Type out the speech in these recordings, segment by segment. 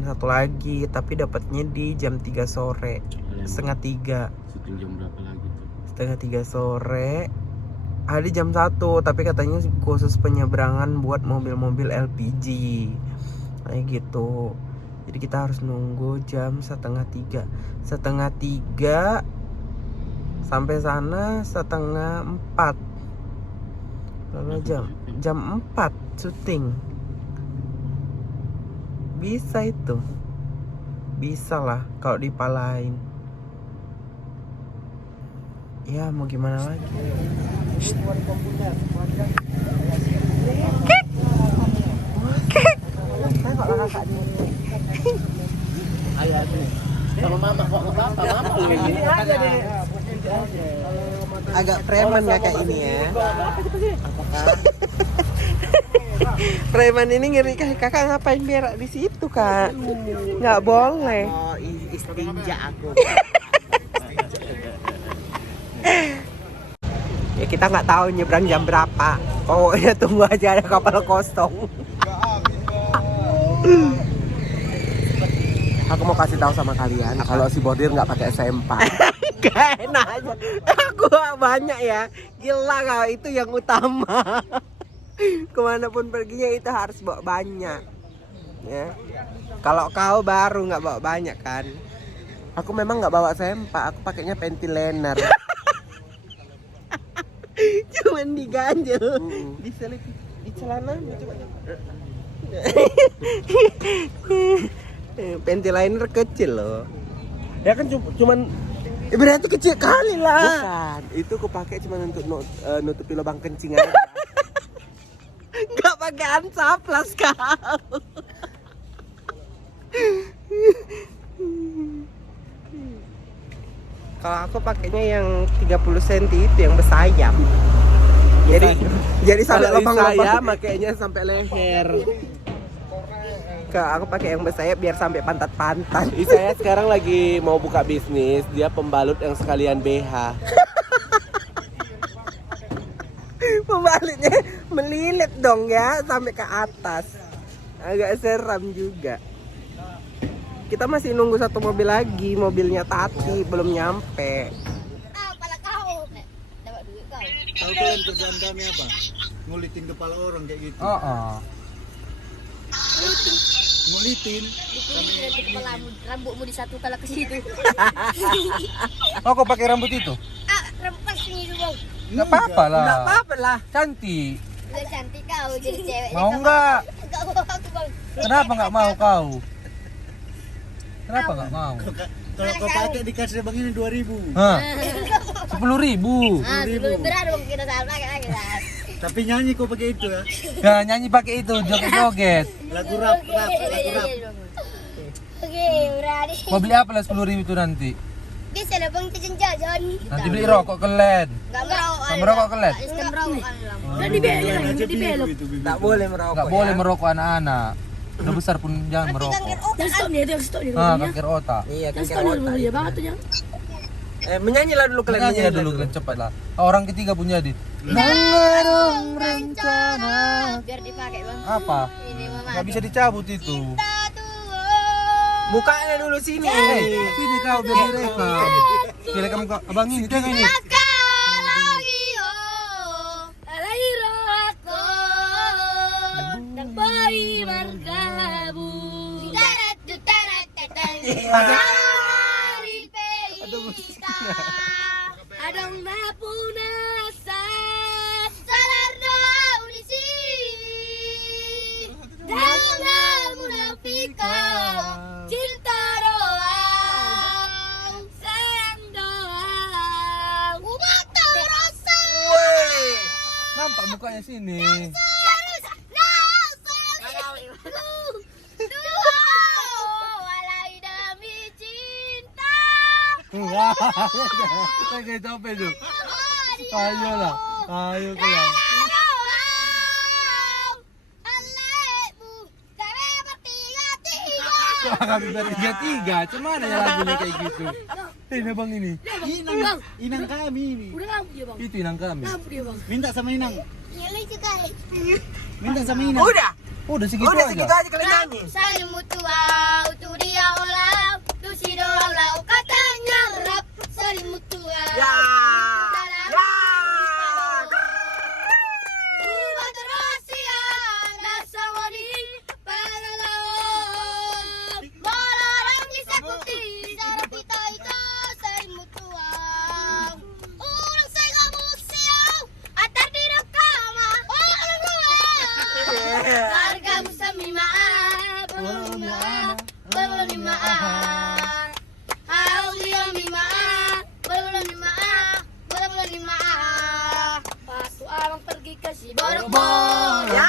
satu lagi, tapi dapatnya di jam 3 sore. Setengah 3. Syuting jam berapa lagi tuh? Setengah 3 sore. Ada jam 1, tapi katanya khusus penyeberangan buat mobil-mobil LPG. Kayak gitu. Jadi kita harus nunggu jam setengah 3. Setengah 3 sampai sana setengah 4. Berapa jam? Jam 4 syuting. Bisa itu. Bisa lah kalau dipalain. Ya mau gimana lagi. Sama mama kok nggak apa-apa, mama Gini aja deh. Agak preman ya kayak ini ya. Apakah? Preman ini ngeri, kakak ngapain berak di situ kak? Nggak boleh. Oh, istinja aku. Ya kita nggak tahu nyebrang jam berapa. Pokoknya tunggu aja ada kapal kosong. Aku mau kasih tahu sama kalian kalau si Bordir nggak pakai SMP. Gak enak aja. Aku banyak ya. Gila kau, itu yang utama. Kemanapun perginya itu harus bawa banyak. Ya. Kalau kau baru nggak bawa banyak kan. Aku memang nggak bawa sempak, aku pakainya panty liner. Cuman diganjel, diselip di celana coba. Panty liner kecil loh. Ya kan cuman berarti kecil kali lah. Bukan, itu aku pakai cuma untuk nutupi lubang kencing aja. Gak pakai ansaplas kau. Kalau aku pakainya yang 30 cm itu yang bersayap. Jadi sampai lubang-lubang. Saya makainya sampai leher. Aku pakai yang bersayap biar sampai pantat-pantat. Saya sekarang lagi mau buka bisnis, dia pembalut yang sekalian BH. Pembalutnya melilit dong ya sampai ke atas. Agak seram juga. Kita masih nunggu satu mobil lagi, mobilnya Tati belum nyampe. Kepala kau dapat duit kau. Tahu kalian kerjaan kami apa? Ngulitin kepala orang kayak gitu. Ngulitin. Dikulit nanti kepalamu, rambutmu disatu kalau ke situ. Oh, kau pakai rambut itu? Rambut pas ini dulu. Enggak apa-apa lah. Enggak apa-apa lah. Cantik. Udah cantik kau jadi cewek. Mau enggak? Enggak mau aku bang. Kenapa enggak mau kau? Kenapa enggak mau? Kalau kau pakai dikasih bang ini 2.000. Hah? 10.000. Sebelum berat dong kita salah lagi lah. Tapi nyanyi kau pakai itu ya. Ya nyanyi pakai itu, joget-joget. Lagu rap. Oke, berani. Mau beli apa lah 10.000 itu nanti? Bisa lah bang jajan jajan. Nanti beli rokok kelen. Enggak merokok. Enggak merokok kelen? Sistem merokok kan. Jadi dibelok. Enggak boleh merokok. Enggak boleh merokok anak-anak. Udah besar pun jangan merokok. Kanker otak. Iya, kanker otak. Menyanyilah dulu kalian. Nyanyi dulu kalian cepat lah. Orang ketiga pun jadi. Mengurung rencana. Biar dipakai bang. Apa? Ini mama. Enggak bisa dicabut itu. Bukanya dulu sini. Sini kau biar direkam. Direkam kau abang ini tengok ini. Adong na punasa salarno unisi jangan munafika cinta doang sayang doang mata rasa Nampak mukanya sini. Kayak capek tuh. Ayo lah, ayo keluar. Kami bertiga, cemana ya lagunya kayak gitu? Ini bang ini. Inang kami ini. Itu inang kami. Minta sama Inang. Minta sama Inang. Udah. Udah segitu Udah aja. segitu aja kalian nyanyi. Saya mutua, utu dia olah, lusi doang lau katanya rap. Saya mutua. Ya. Ya. Ubah terus ya, nasa wadi para lawan. Melarang bisa putih, cara kita itu saya mutua. Orang saya nggak mau siau, atar di rekama. Orang luar. Warga musami maaf, belum di maaf. Hau dia mi maaf, belum di maaf. Waktu abang pergi ke si Borobor. Ya.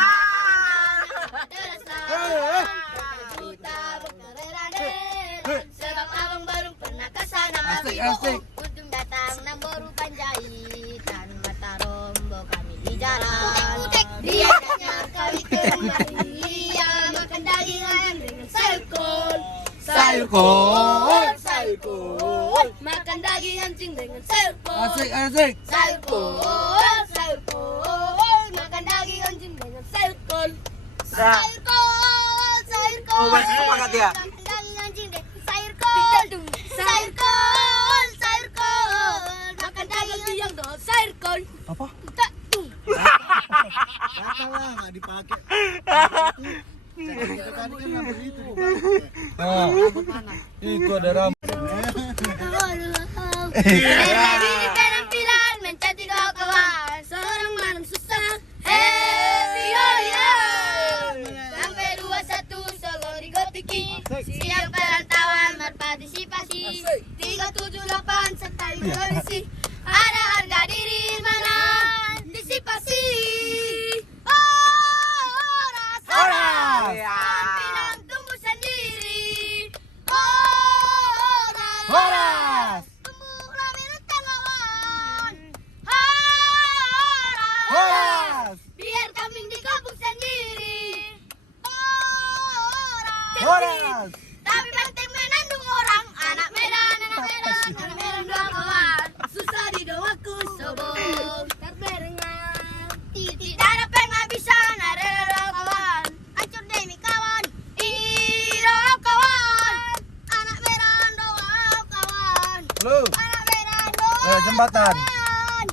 Sebab abang baru pernah kesana. Asik, asik. Untung datang nang baru panjaitan mata rombo kami di jalan. Dia tanya kami kembali. Dia makan daging ayam dengan sayur kol. Sayur kol. Sayur kol. Makan daging anjing dengan sayur kol. Asik, asik. Sayur kol. Sayur kol. Makan daging anjing dengan sayur kol. Sayur kol. Sayur kol. Oh, masih semangat ya? Makan daging anjing dengan sayur kol. Sayur kol. Sayur kol. Makan daging anjing dengan sayur kol. Apa? Kata lah nggak dipakai. Kita tadi kan ngambil itu dipakai. Oh. Itu ada rambut. Diri penampilan mencantik doa kawan. Seorang malam susah. Happy oh yeah. Sampai 21 Selori Gotiki. Siap perantauan berpartisipasi. 378 serta kondisi. Ada harga diri mana? Antisipasi. Oh, rasa. Ya. Pinang tumbuh sendiri. Oh, rasa. Horas. Tumbuhlah milik kawan. Horas. Biar kambing dikabung sendiri. Horas. Horas. Tapi penting menandung orang. Anak Medan dua kawan. Susah di doaku sobong. Terberengan. Titik darah penghabisan. Ada dua kawan. Hancur demi kawan. Iro kawan. Anak Medan doa kawan. Lu. Anak Medan doa Jembatan. kawan.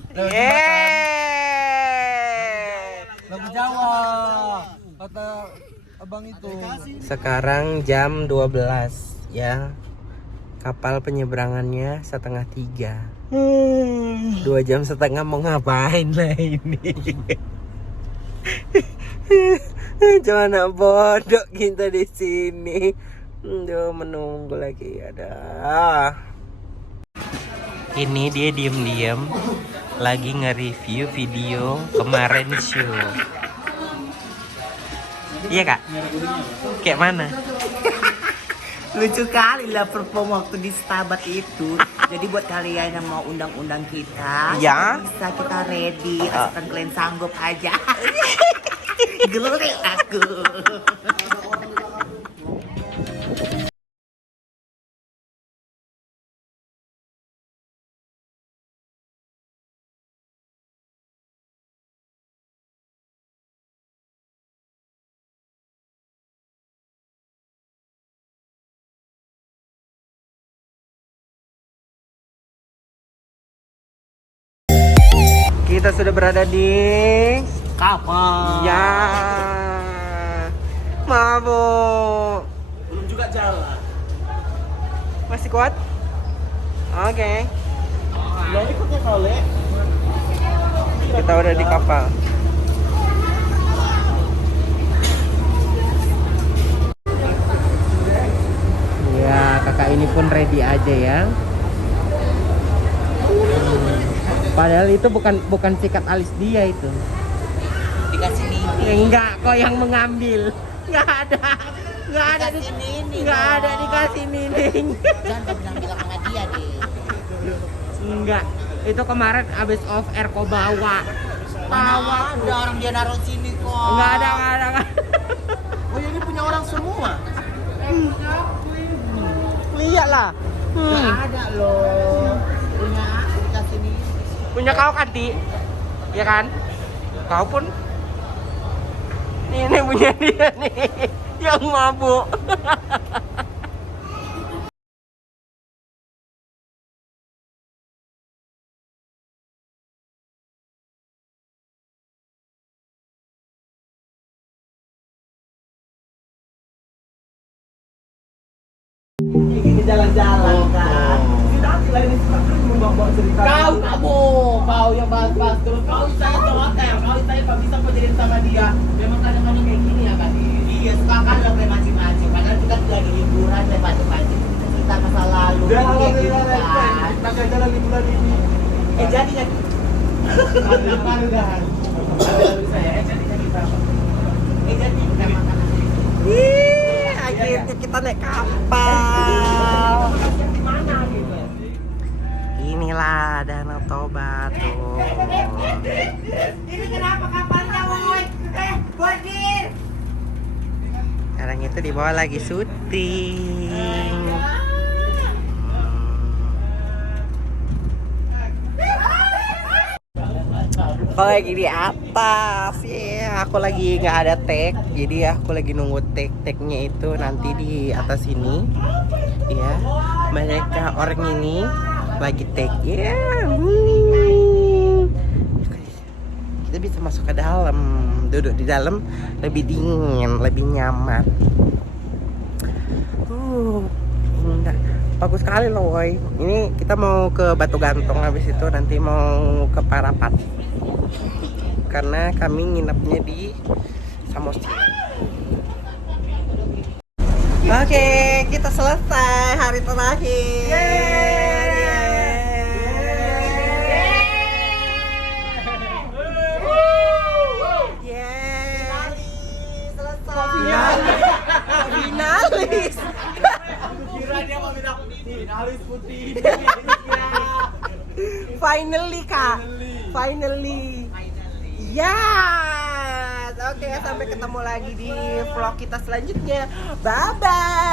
Lagu Jawa. Kata abang itu. Sekarang jam 12 ya. Kapal penyeberangannya 2:30. 2 jam setengah mau ngapain lah ini? Cuma anak bodoh kita di sini. Duh, menunggu lagi ada. Ini dia diem-diem lagi nge-review video kemarin show. Iya kak? Kayak mana? Lucu kali lah perform waktu di Stabat itu. Jadi buat kalian yang mau undang-undang kita, Ya. bisa kita ready. Asalkan kalian sanggup aja. Gelurik aku. Kita sudah berada di Kapal. ya mabuk. Belum juga jalan. Masih kuat? Oke. Lo ikutnya kali. Kita udah di kapal. Ya, kakak ini pun ready aja ya. Padahal itu bukan sikat alis dia itu. Dikasih nini. Enggak, kok yang mengambil. Enggak ada. Enggak ada Dikasih nini. enggak ada dikasih nining. Jangan bilang-bilang sama dia deh. Enggak. Itu kemarin abis off air kok bawa. Mana ada orang dia naruh sini kok. Enggak ada. Oh ini punya orang semua. Lihat lah. Nggak ada loh. Punya aku dikasih nini. Punya kau kan, Ti? Ya kan? Kau pun ini punya dia nih yang mabuk. Ini jalan-jalan kan. Kau kamu, kau yang bahas-bahas terus. Kau saya ke hotel, kau saya kau bisa pacaran sama dia. Memang kadang-kadang kayak gini ya kan? Iya, suka kan lebih macam-macam. Padahal kita lagi liburan, lepas-lepas kita cerita masa lalu. Kayak gitu kan. Kita jalan liburan ini. Jadi Baru dah. jadi kita makan. Ih, akhirnya kita naik kapal. Inilah Danau Toba tuh. Ini kenapa kapalnya, woi? Bordil. Sekarang itu di bawah lagi syuting. Aku lagi di atas ya, aku lagi nggak ada tag, jadi aku lagi nunggu tagnya itu nanti di atas sini. Ya, mereka orang ini lagi tag ya. Kita bisa masuk ke dalam, duduk di dalam lebih dingin, lebih nyaman. Indah. Bagus sekali loh, woy. Ini kita mau ke Batu Gantung, habis itu nanti mau ke Parapat. Karena kami nginepnya di Samosir. Oke, kita selesai hari terakhir. Finalis. Kira dia mau bilang finalis putih. Finally kak, finally. Yes. Oke, sampai ketemu lagi di vlog kita selanjutnya. Bye bye.